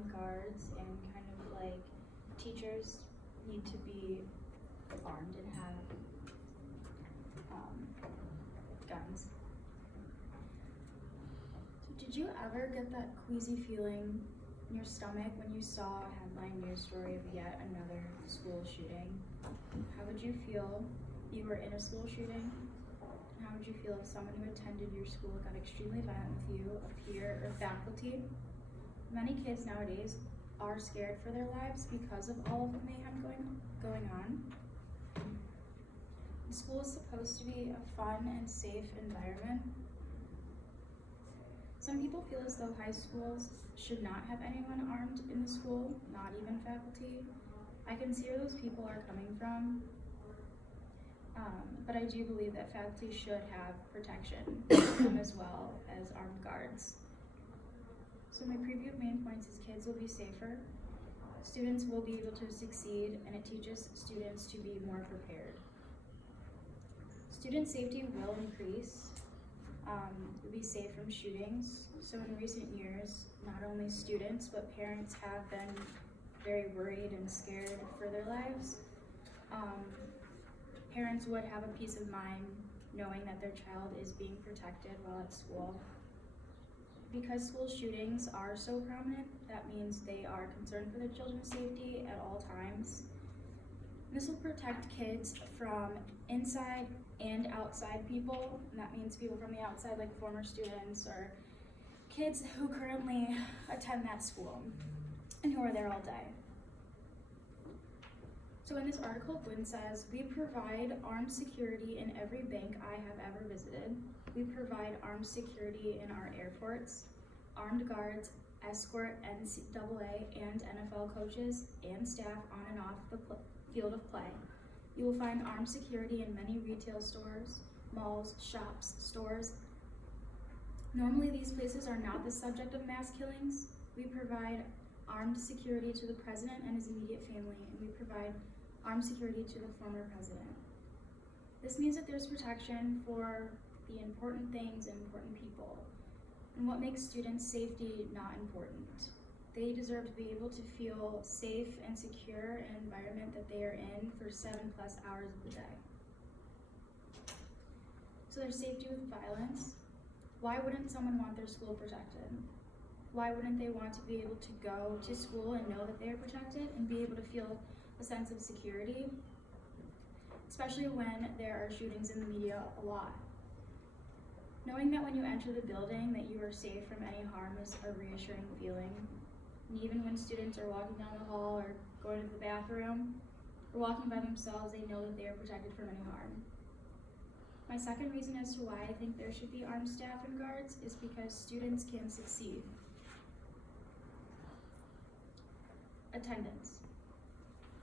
armed guards and kind of like teachers need to be armed and have guns. So did you ever get that queasy feeling in your stomach when you saw a headline news story of yet another school shooting? How would you feel if you were in a school shooting? How would you feel if someone who attended your school got extremely violent with you, a peer or faculty? Many kids nowadays are scared for their lives because of all of the mayhem going on. School is supposed to be a fun and safe environment. Some people feel as though high schools should not have anyone armed in the school, not even faculty. I can see where those people are coming from, but I do believe that faculty should have protection as well as armed guards. So my preview of main points is kids will be safer, students will be able to succeed, and it teaches students to be more prepared. Student safety will increase. We'll be safe from shootings. So in recent years, not only students, but parents have been very worried and scared for their lives. Parents would have a peace of mind knowing that their child is being protected while at school. Because school shootings are so prominent, that means they are concerned for their children's safety at all times. This will protect kids from inside and outside people, and that means people from the outside like former students or kids who currently attend that school and who are there all day. So in this article, Gwen says, we provide armed security in every bank I have ever visited. We provide armed security in our airports, armed guards, escort NCAA and NFL coaches and staff on and off the field of play. You will find armed security in many retail stores, malls, shops, stores. Normally these places are not the subject of mass killings. We provide armed security to the president and his immediate family, and we provide armed security to the former president. This means that there's protection for the important things and important people. And what makes students' safety not important? They deserve to be able to feel safe and secure in an environment that they are in for 7+ hours of the day. So there's safety with violence. Why wouldn't someone want their school protected? Why wouldn't they want to be able to go to school and know that they are protected and be able to feel a sense of security? Especially when there are shootings in the media a lot. Knowing that when you enter the building that you are safe from any harm is a reassuring feeling. And even when students are walking down the hall or going to the bathroom or walking by themselves, they know that they are protected from any harm. My second reason as to why I think there should be armed staff and guards is because students can succeed. Attendance.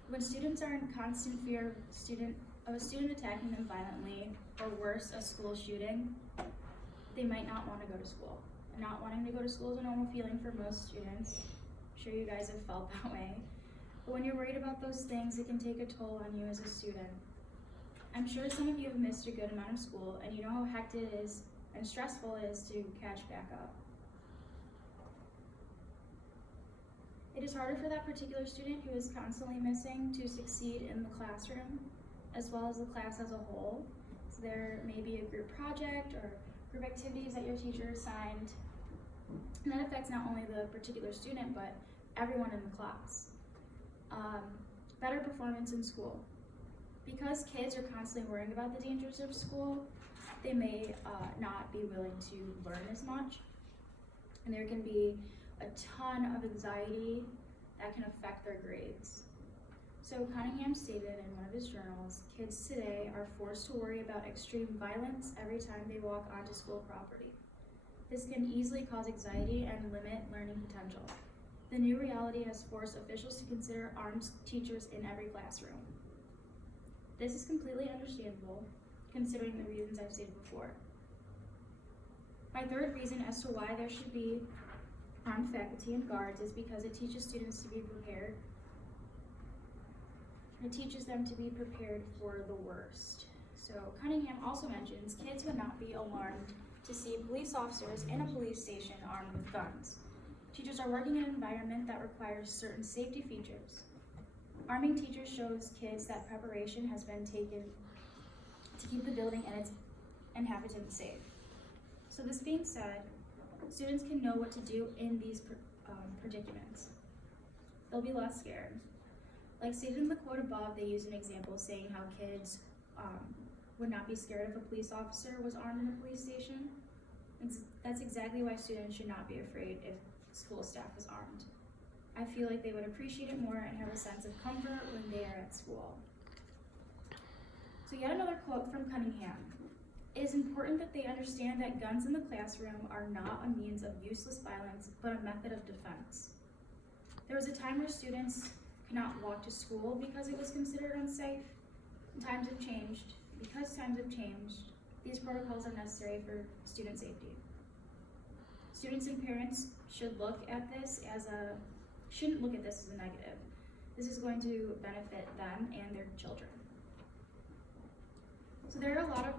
When students are in constant fear of a student attacking them violently, or worse, a school shooting, they might not want to go to school. And not wanting to go to school is a normal feeling for most students. I'm sure you guys have felt that way. But when you're worried about those things, it can take a toll on you as a student. I'm sure some of you have missed a good amount of school, and you know how hectic it is and stressful it is to catch back up. It is harder for that particular student who is constantly missing to succeed in the classroom, as well as the class as a whole. So there may be a group project or group activities that your teacher assigned, and that affects not only the particular student, but everyone in the class. Better performance in school. Because kids are constantly worrying about the dangers of school, they may not be willing to learn as much, and there can be a ton of anxiety that can affect their grades. So Cunningham stated in one of his journals, kids today are forced to worry about extreme violence every time they walk onto school property. This can easily cause anxiety and limit learning potential. The new reality has forced officials to consider armed teachers in every classroom. This is completely understandable, considering the reasons I've stated before. My third reason as to why there should be armed faculty and guards is because it teaches students to be prepared. It teaches them to be prepared for the worst. So Cunningham also mentions kids would not be alarmed to see police officers in a police station armed with guns. Teachers Teachers are working in an environment that requires certain safety features. Arming teachers shows kids that preparation has been taken to keep the building and its inhabitants safe. So this being said, students can know what to do in these predicaments. They'll be less scared. Like stated in the quote above, they use an example saying how kids would not be scared if a police officer was armed in a police station. That's exactly why students should not be afraid if school staff is armed. I feel like they would appreciate it more and have a sense of comfort when they are at school. So yet another quote from Cunningham. It is important that they understand that guns in the classroom are not a means of useless violence, but a method of defense. There was a time where students could not walk to school because it was considered unsafe. Times have changed. Because times have changed, these protocols are necessary for student safety. Students and parents shouldn't look at this as a negative. This is going to benefit them and their children. So there are a lot of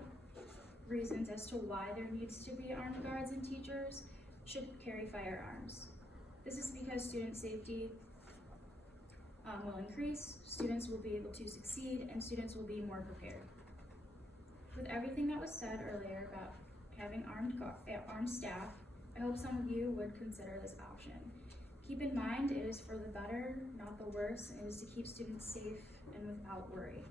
reasons as to why there needs to be armed guards and teachers should carry firearms. This is because student safety will increase, students will be able to succeed, and students will be more prepared. With everything that was said earlier about having armed staff, I hope some of you would consider this option. Keep in mind, it is for the better, not the worse, and it is to keep students safe and without worry.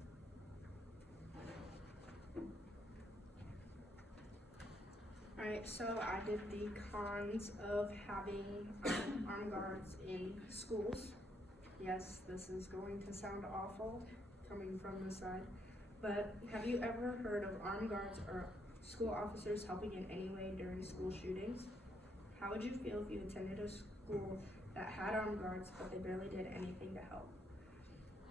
Alright, so I did the cons of having armed guards in schools. Yes, this is going to sound awful coming from this side, but have you ever heard of armed guards or school officers helping in any way during school shootings? How would you feel if you attended a school that had armed guards but they barely did anything to help?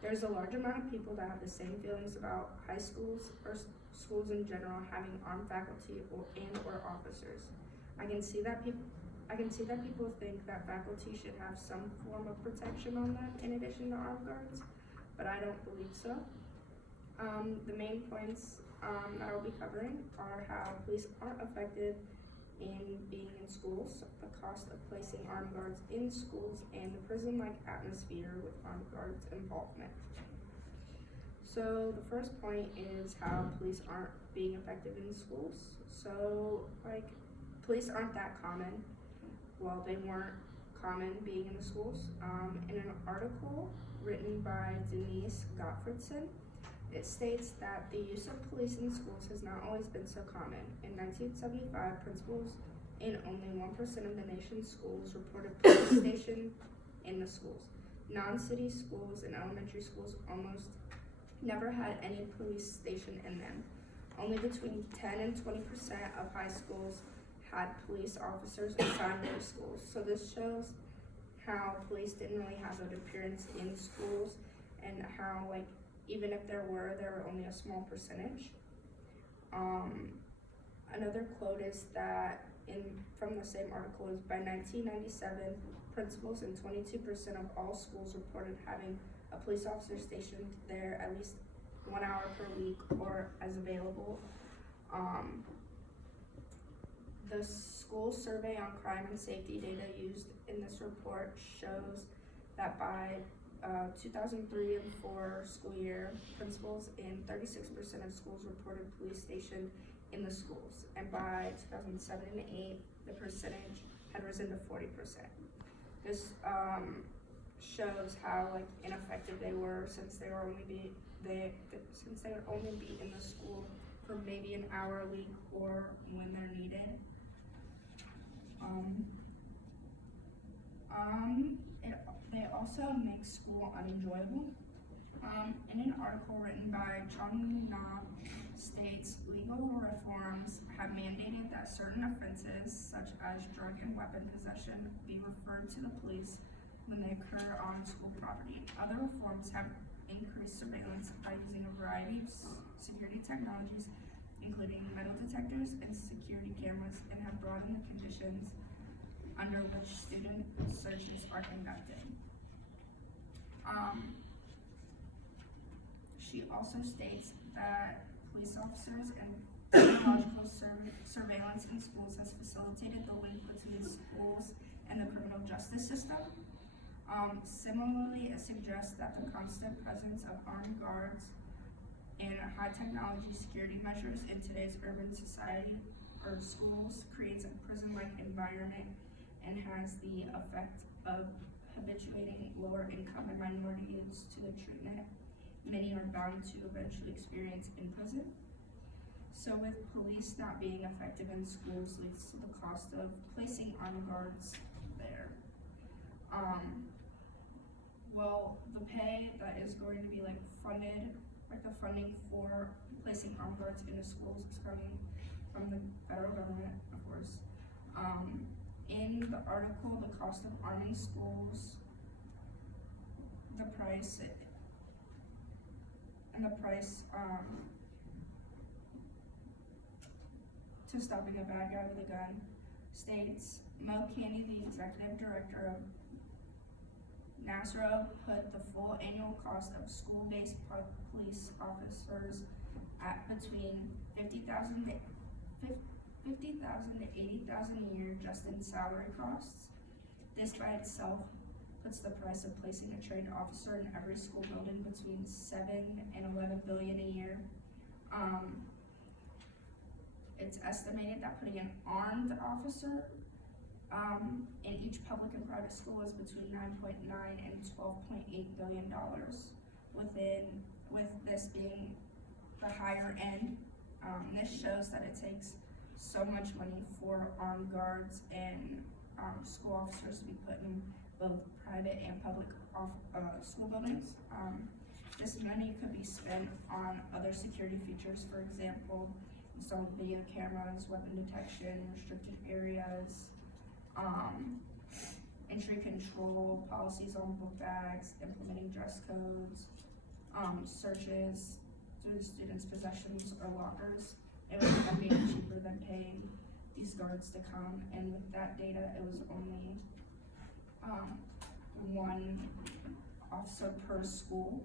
There's a large amount of people that have the same feelings about high schools or schools in general having armed faculty or officers. I can see that people think that faculty should have some form of protection on them in addition to armed guards, but I don't believe so. The main points that I'll be covering are how police aren't effective in being in schools, the cost of placing armed guards in schools, and the prison-like atmosphere with armed guards involvement. So the first point is how police aren't being effective in schools. So police aren't that common. Well, they weren't common being in the schools. In an article written by Denise Gottfredson, it states that the use of police in schools has not always been so common. In 1975, principals in only 1% of the nation's schools reported police station in the schools. Non-city schools and elementary schools almost never had any police station in them. Only between 10 and 20% of high schools had police officers assigned to schools. So this shows how police didn't really have an appearance in schools, and how even if there were only a small percentage. Another quote is that from the same article is by 1997, principals in 22% of all schools reported having a police officer stationed there at least 1 hour per week or as available. The school survey on crime and safety data used in this report shows that by 2003 and 4 school year, principals in 36% of schools reported police stationed in the schools, and by 2007 and 8, the percentage had risen to 40%. This shows how ineffective they were, since they would only be in the school for maybe an hour a week or when they're needed. They also make school unenjoyable. In an article written by Chung Na states, legal reforms have mandated that certain offenses, such as drug and weapon possession, be referred to the police when they occur on school property. Other reforms have increased surveillance by using a variety of security technologies, including metal detectors and security cameras, and have broadened the conditions under which student searches are conducted. She also states that police officers and technological surveillance in schools has facilitated the link between schools and the criminal justice system. Similarly, it suggests that the constant presence of armed guards and high technology security measures in today's urban society or schools creates a prison-like environment and has the effect of habituating lower income and minority youths to the treatment many are bound to eventually experience in prison. So with police not being effective in schools leads to the cost of placing armed guards there. Well, the pay that is going to be funded, the funding for placing armed guards into schools is coming from the federal government, of course. In the article, the cost of arming schools, the price to stopping a bad guy with a gun states, Mo Candy, the executive director of NASRO, put the full annual cost of school-based police officers at between $50,000 to $80,000 a year just in salary costs. This by itself puts the price of placing a trained officer in every school building between $7 and $11 billion a year. It's estimated that putting an armed officer in each public and private school is between $9.9 and $12.8 billion. With this being the higher end, this shows that it takes so much money for armed guards and school officers to be put in both private and public school buildings. This money could be spent on other security features, for example, installing video cameras, weapon detection, restricted areas, entry control, policies on book bags, implementing dress codes, searches through the students' possessions or lockers. It would end up being cheaper than paying these guards to come, and with that data, it was only one officer per school.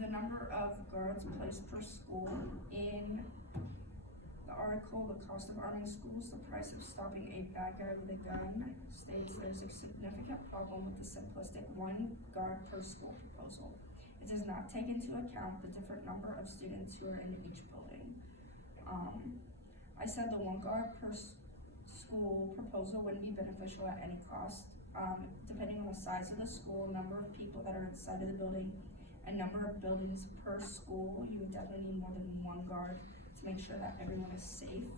The number of guards placed per school in the article, the cost of arming schools, the price of stopping a bad guy with a gun, states there's a significant problem with the simplistic one guard per school proposal. It does not take into account the different number of students who are in each building. I said the one guard per school proposal wouldn't be beneficial at any cost. Depending on the size of the school, number of people that are inside of the building, and number of buildings per school, you would definitely need more than one guard to make sure that everyone is safe.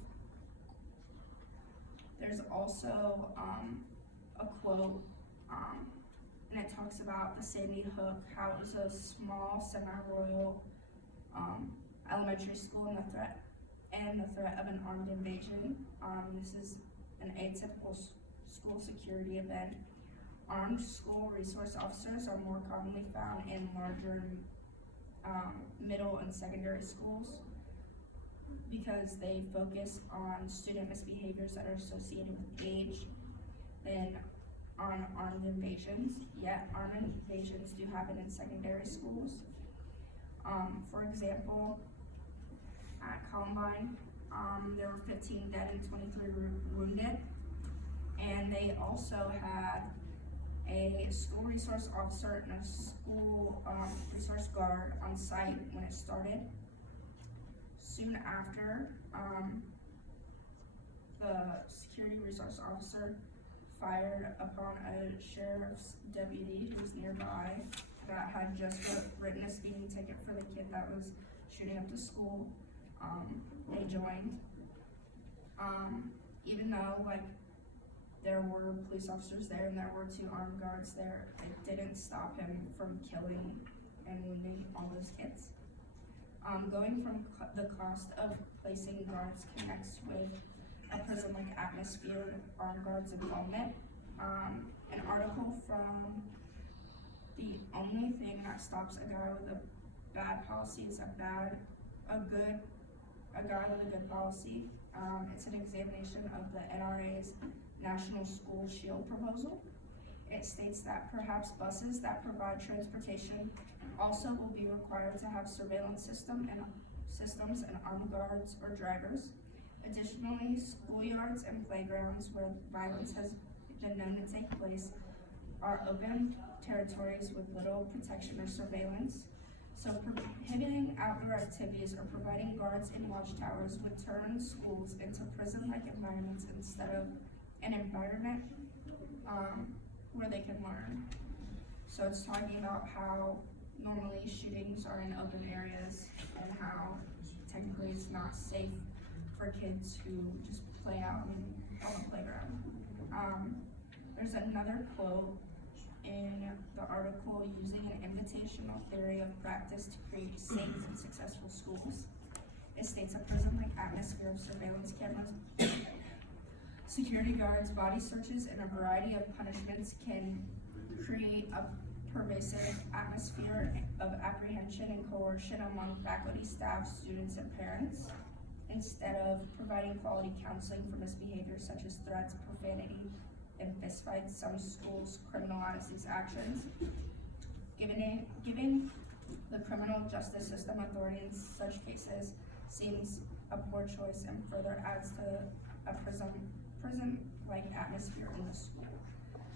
There's also a quote, and it talks about the Sandy Hook, how it was a small semi-royal elementary school and the threat of an armed invasion. This is an atypical school security event. Armed school resource officers are more commonly found in larger middle and secondary schools because they focus on student misbehaviors that are associated with age than on armed invasions. Yet armed invasions do happen in secondary schools. For example, at Columbine, there were 15 dead and 23 wounded, and they also had a school resource officer and a school resource guard on site when it started. Soon after, the security resource officer fired upon a sheriff's deputy who was nearby that had just written a speeding ticket for the kid that was shooting up the school. They joined. Even though there were police officers there and there were 2 armed guards there, it didn't stop him from killing and wounding all those kids. Going from the cost of placing guards connects with a prison-like atmosphere with armed guards involvement. An article from The Only Thing That Stops a Guy with a Bad Policy is a Guy with a Good Policy. It's an examination of the NRA's National School Shield proposal. It states that perhaps buses that provide transportation also will be required to have surveillance system and systems and armed guards or drivers. Additionally, schoolyards and playgrounds where violence has been known to take place are open territories with little protection or surveillance. So prohibiting outdoor activities or providing guards in watchtowers would turn schools into prison-like environments instead of an environment where they can learn. So it's talking about how normally shootings are in open areas and how technically it's not safe for kids who just play out on the playground. There's another quote in the article using an invitational theory of practice to create safe and successful schools. It states a prison-like atmosphere of surveillance cameras, security guards, body searches, and a variety of punishments can create a pervasive atmosphere of apprehension and coercion among faculty, staff, students, and parents. Instead of providing quality counseling for misbehavior such as threats, profanity, and fistfights, some schools criminalize these actions. Giving the criminal justice system authority in such cases seems a poor choice and further adds to a prison-like atmosphere in the school.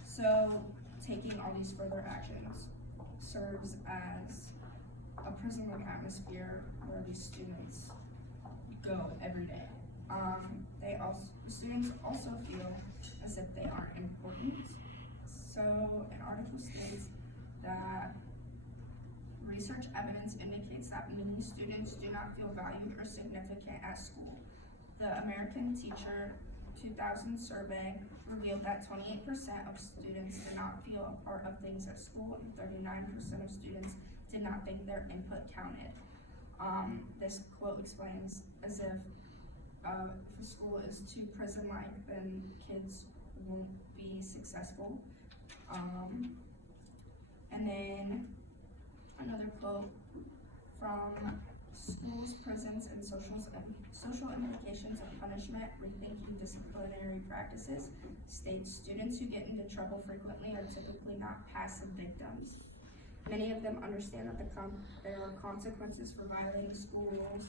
So taking all these further actions serves as a prison-like atmosphere where these students go every day. The students also feel as if they aren't important. So an article states that research evidence indicates that many students do not feel valued or significant at school. The American Teacher 2000 survey revealed that 28% of students did not feel a part of things at school and 39% of students did not think their input counted. This quote explains as if a school is too prison-like, then kids won't be successful. And then another quote from Schools, Prisons, and Social Implications of Punishment, Rethinking Disciplinary Practices states students who get into trouble frequently are typically not passive victims. Many of them understand that there are consequences for violating school rules,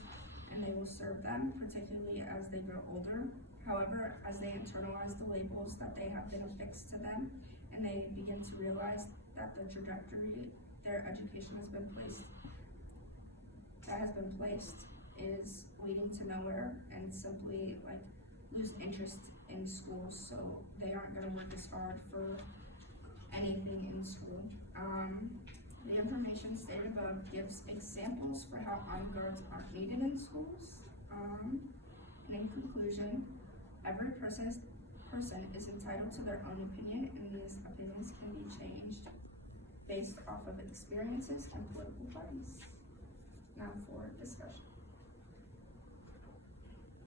and they will serve them, particularly as they grow older. However, as they internalize the labels that they have been affixed to them, and they begin to realize that the trajectory their education has been placed is leading to nowhere, and simply lose interest in schools, so they aren't going to work as hard for anything in school. The information stated above gives examples for how armed guards aren't needed in schools. And in conclusion, every person is entitled to their own opinion, and these opinions can be changed based off of experiences and political parties.